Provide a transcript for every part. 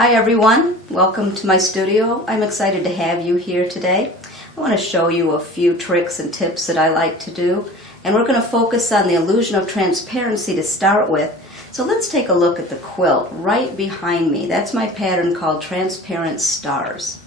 Hi everyone, welcome to my studio. I'm excited to have you here today. I want to show you a few tricks and tips that I like to do, and we're going to focus on the illusion of transparency to start with. So let's take a look at the quilt right behind me. That's my pattern called Transparent Stars.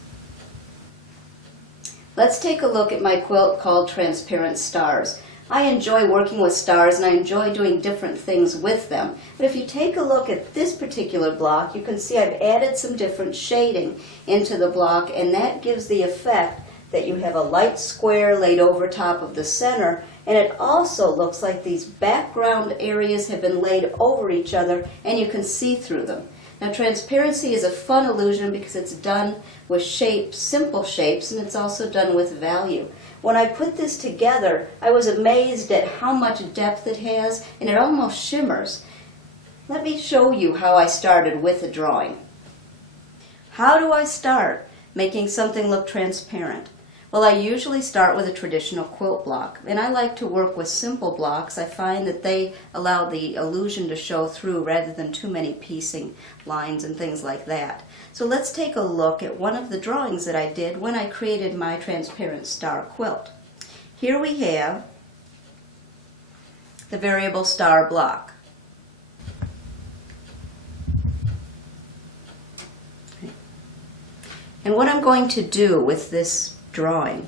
Let's take a look at my quilt called Transparent Stars. I enjoy working with stars and I enjoy doing different things with them. But if you take a look at this particular block, you can see I've added some different shading into the block, and that gives the effect that you have a light square laid over top of the center, and it also looks like these background areas have been laid over each other and you can see through them. Now, transparency is a fun illusion because it's done with shapes, simple shapes, and it's also done with value. When I put this together, I was amazed at how much depth it has, and it almost shimmers. Let me show you how I started with the drawing. How do I start making something look transparent? Well, I usually start with a traditional quilt block, and I like to work with simple blocks. I find that they allow the illusion to show through rather than too many piecing lines and things like that. So let's take a look at one of the drawings that I did when I created my transparent star quilt. Here we have the variable star block. And what I'm going to do with this drawing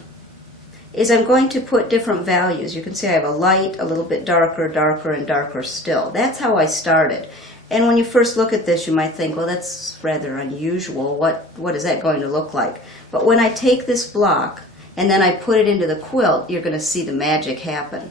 is I'm going to put different values. You can see I have a light, a little bit darker, darker, and darker still. That's how I started. And when you first look at this, you might think, well, that's rather unusual. What is that going to look like? But when I take this block and then I put it into the quilt, you're going to see the magic happen.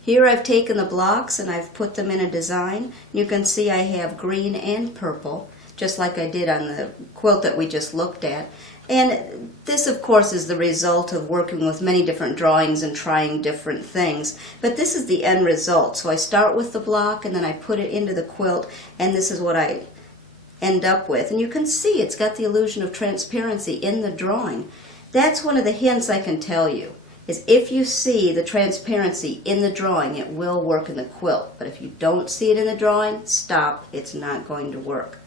Here I've taken the blocks and I've put them in a design. You can see I have green and purple, just like I did on the quilt that we just looked at. And this, of course, is the result of working with many different drawings and trying different things. But this is the end result. So I start with the block and then I put it into the quilt, and this is what I end up with. And you can see it's got the illusion of transparency in the drawing. That's one of the hints I can tell you, is if you see the transparency in the drawing, it will work in the quilt. But if you don't see it in the drawing, stop. It's not going to work.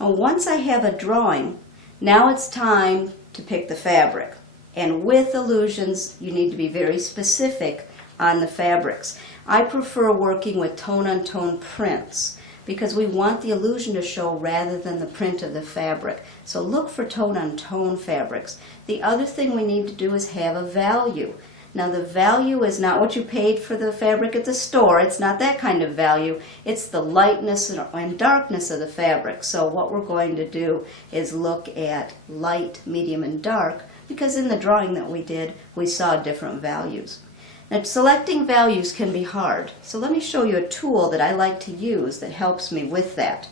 Now, once I have a drawing, now it's time to pick the fabric. And with illusions, you need to be very specific on the fabrics. I prefer working with tone-on-tone prints because we want the illusion to show rather than the print of the fabric. So look for tone-on-tone fabrics. The other thing we need to do is have a value. Now, the value is not what you paid for the fabric at the store. It's not that kind of value. It's the lightness and darkness of the fabric. So what we're going to do is look at light, medium, and dark, because in the drawing that we did, we saw different values. Now, selecting values can be hard. So let me show you a tool that I like to use that helps me with that.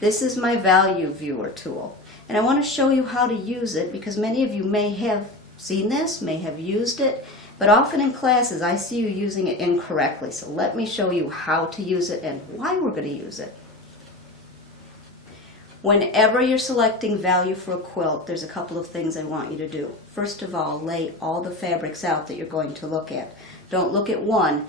This is my value viewer tool. And I want to show you how to use it because many of you may have seen this, may have used it, but often in classes I see you using it incorrectly. So let me show you how to use it and why we're going to use it. Whenever you're selecting value for a quilt, there's a couple of things I want you to do. First of all, lay all the fabrics out that you're going to look at. Don't look at one.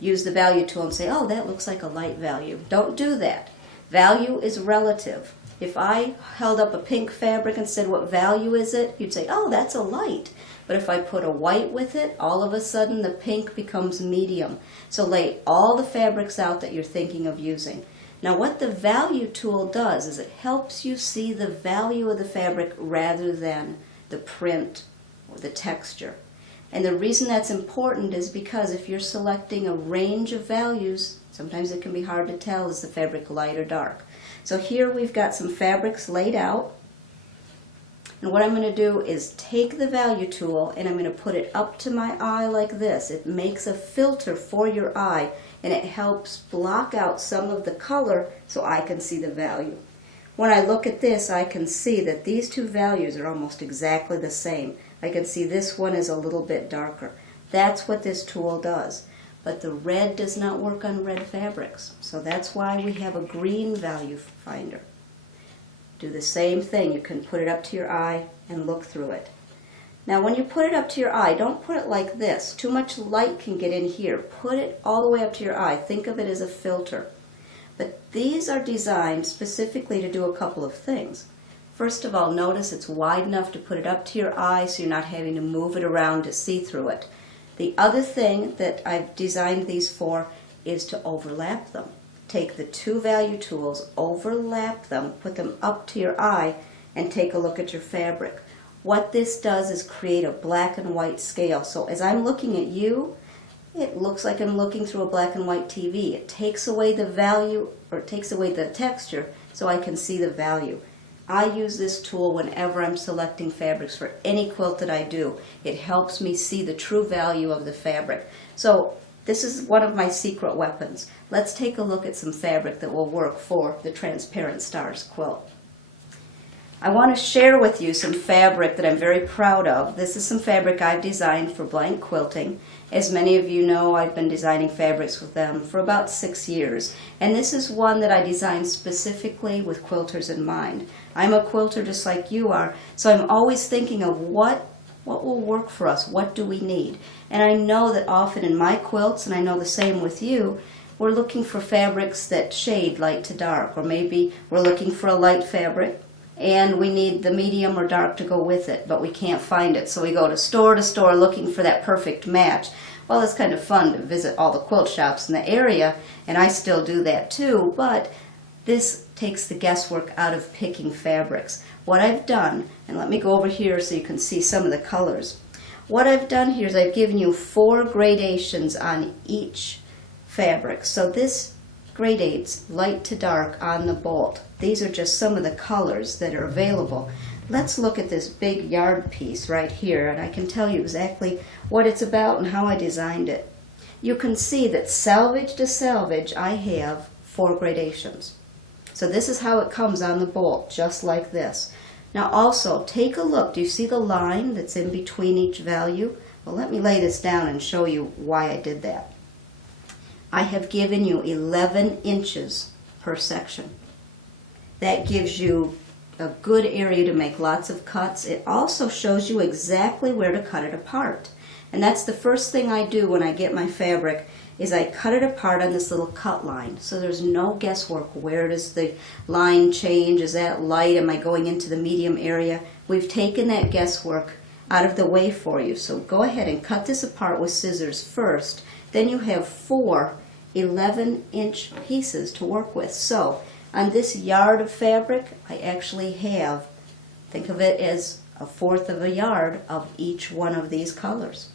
Use the value tool and say, oh, that looks like a light value. Don't do that. Value is relative. If I held up a pink fabric and said, what value is it? You'd say, oh, that's a light. But if I put a white with it, all of a sudden the pink becomes medium. So lay all the fabrics out that you're thinking of using. Now, what the value tool does is it helps you see the value of the fabric rather than the print or the texture. And the reason that's important is because if you're selecting a range of values, sometimes it can be hard to tell, is the fabric light or dark. So here we've got some fabrics laid out. And what I'm going to do is take the value tool and I'm going to put it up to my eye like this. It makes a filter for your eye and it helps block out some of the color so I can see the value. When I look at this, I can see that these two values are almost exactly the same. I can see this one is a little bit darker. That's what this tool does. But the red does not work on red fabrics. So that's why we have a green value finder. Do the same thing. You can put it up to your eye and look through it. Now when you put it up to your eye, don't put it like this. Too much light can get in here. Put it all the way up to your eye. Think of it as a filter. But these are designed specifically to do a couple of things. First of all, notice it's wide enough to put it up to your eye so you're not having to move it around to see through it. The other thing that I've designed these for is to overlap them. Take the two value tools, overlap them, put them up to your eye, and take a look at your fabric. What this does is create a black and white scale. So as I'm looking at you, it looks like I'm looking through a black and white TV. It takes away the value, or it takes away the texture, so I can see the value. I use this tool whenever I'm selecting fabrics for any quilt that I do. It helps me see the true value of the fabric. So this is one of my secret weapons. Let's take a look at some fabric that will work for the Transparent Stars quilt. I want to share with you some fabric that I'm very proud of. This is some fabric I've designed for Blank Quilting. As many of you know, I've been designing fabrics with them for about 6 years. And this is one that I designed specifically with quilters in mind. I'm a quilter just like you are, so I'm always thinking of what will work for us, what do we need? And I know that often in my quilts, and I know the same with you, we're looking for fabrics that shade light to dark, or maybe we're looking for a light fabric and we need the medium or dark to go with it, but we can't find it. So we go to store looking for that perfect match. Well, it's kind of fun to visit all the quilt shops in the area, and I still do that too, but this takes the guesswork out of picking fabrics. What I've done, and let me go over here so you can see some of the colors. What I've done here is I've given you 4 gradations on each fabric. So this gradates light to dark on the bolt. These are just some of the colors that are available. Let's look at this big yard piece right here, and I can tell you exactly what it's about and how I designed it. You can see that selvage to selvage I have 4 gradations. So this is how it comes on the bolt, just like this. Now also, take a look. Do you see the line that's in between each value? Well, let me lay this down and show you why I did that. I have given you 11 inches per section. That gives you a good area to make lots of cuts. It also shows you exactly where to cut it apart. And that's the first thing I do when I get my fabric, is I cut it apart on this little cut line. So there's no guesswork. Where does the line change? Is that light? Am I going into the medium area? We've taken that guesswork out of the way for you. So go ahead and cut this apart with scissors first. Then you have 4 11-inch pieces to work with. So on this yard of fabric, I actually have, think of it as 1/4 of a yard of each one of these colors.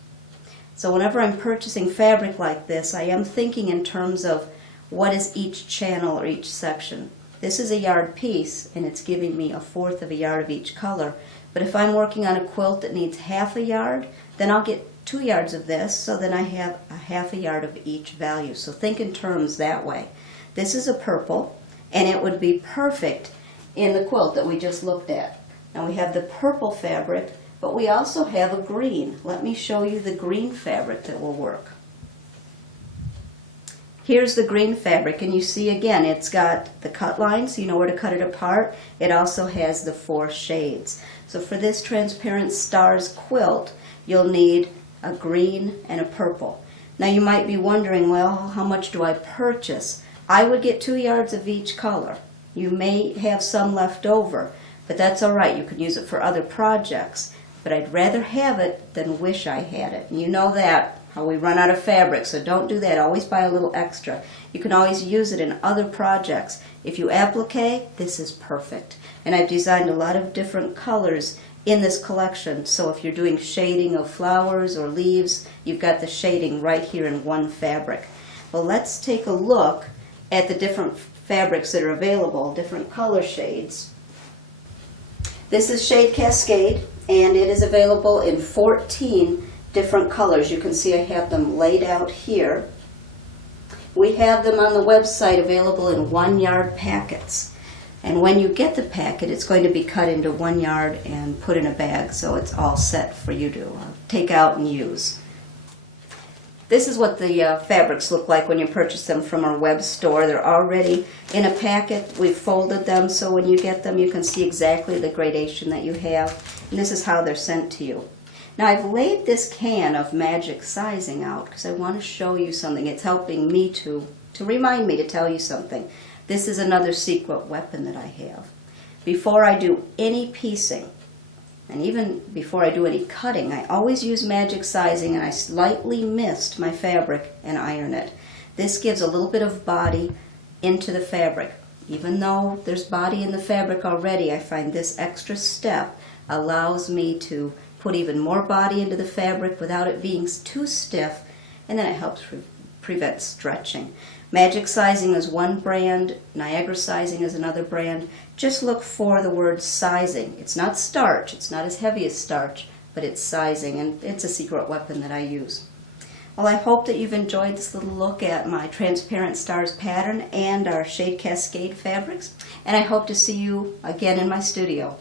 So whenever I'm purchasing fabric like this, I am thinking in terms of what is each channel or each section. This is a yard piece, and it's giving me 1/4 of a yard of each color. But if I'm working on a quilt that needs 1/2 a yard, then I'll get 2 yards of this, so then I have 1/2 a yard of each value. So think in terms that way. This is a purple, and it would be perfect in the quilt that we just looked at. Now we have the purple fabric, but we also have a green. Let me show you the green fabric that will work. Here's the green fabric, and you see again it's got the cut line, so you know where to cut it apart. It also has the 4 shades. So for this Transparent Stars quilt, you'll need a green and a purple. Now you might be wondering, well, how much do I purchase? I would get 2 yards of each color. You may have some left over, but that's all right. You can use it for other projects. But I'd rather have it than wish I had it. And you know that, how we run out of fabric, so don't do that. Always buy a little extra. You can always use it in other projects. If you applique, this is perfect. And I've designed a lot of different colors in this collection, so if you're doing shading of flowers or leaves, you've got the shading right here in one fabric. Well, let's take a look at the different fabrics that are available, different color shades. This is Shade Cascade, and it is available in 14 different colors. You can see I have them laid out here. We have them on the website available in 1 yard packets. And when you get the packet, it's going to be cut into 1 yard and put in a bag, so it's all set for you to take out and use. This is what the fabrics look like when you purchase them from our web store. They're already in a packet. We've folded them, so when you get them, you can see exactly the gradation that you have. And this is how they're sent to you. Now I've laid this can of magic sizing out because I want to show you something. It's helping me to remind me to tell you something. This is another secret weapon that I have. Before I do any piecing, and even before I do any cutting, I always use magic sizing, and I slightly mist my fabric and iron it. This gives a little bit of body into the fabric. Even though there's body in the fabric already, I find this extra step allows me to put even more body into the fabric without it being too stiff, and then it helps prevent stretching. Magic Sizing is one brand, Niagara Sizing is another brand. Just look for the word sizing. It's not starch, it's not as heavy as starch, but it's sizing, and it's a secret weapon that I use. Well, I hope that you've enjoyed this little look at my Transparent Stars pattern and our Shade Cascade fabrics, and I hope to see you again in my studio.